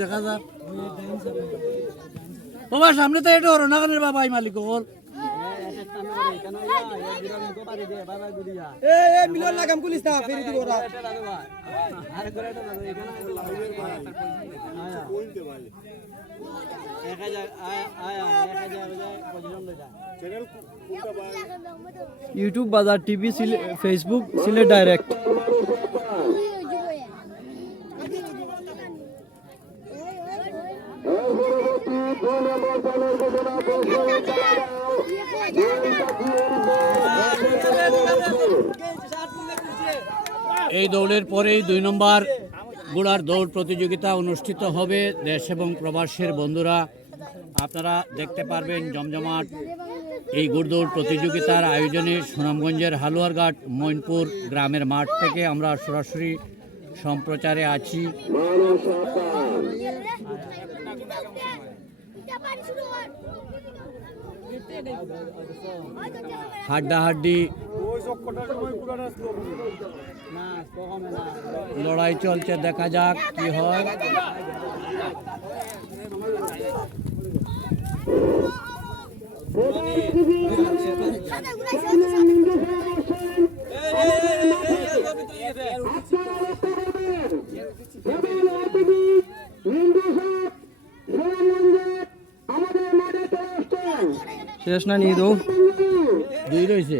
দেখা যাক বাবা সামনে তো এটা অরণাগানের বাবা মালিক হল মিলন লাগাম পুলিশ না ফেরি দিব ওরা ইউটিউব বাজার টিভি ফেসবুক সিলেট ডাইরেক্ট। এই দৌড়ের পরেই দুই নম্বর গুড়ার দৌড় প্রতিযোগিতা অনুষ্ঠিত হবে। দেশ এবং প্রবাসের বন্ধুরা, আপনারা দেখতে পারবেন জমজমাট এই গুড় দৌড় প্রতিযোগিতার আয়োজনে সুনামগঞ্জের হালুয়ারঘাট মৈনপুর গ্রামের মাঠ থেকে আমরা সরাসরি সম্প্রচারে আছি। হাড্ডাহাড্ডি লড়াই চলছে দেখা যাক কি হয়। শেষ না নিয়ে দৌ দুই রয়েছে।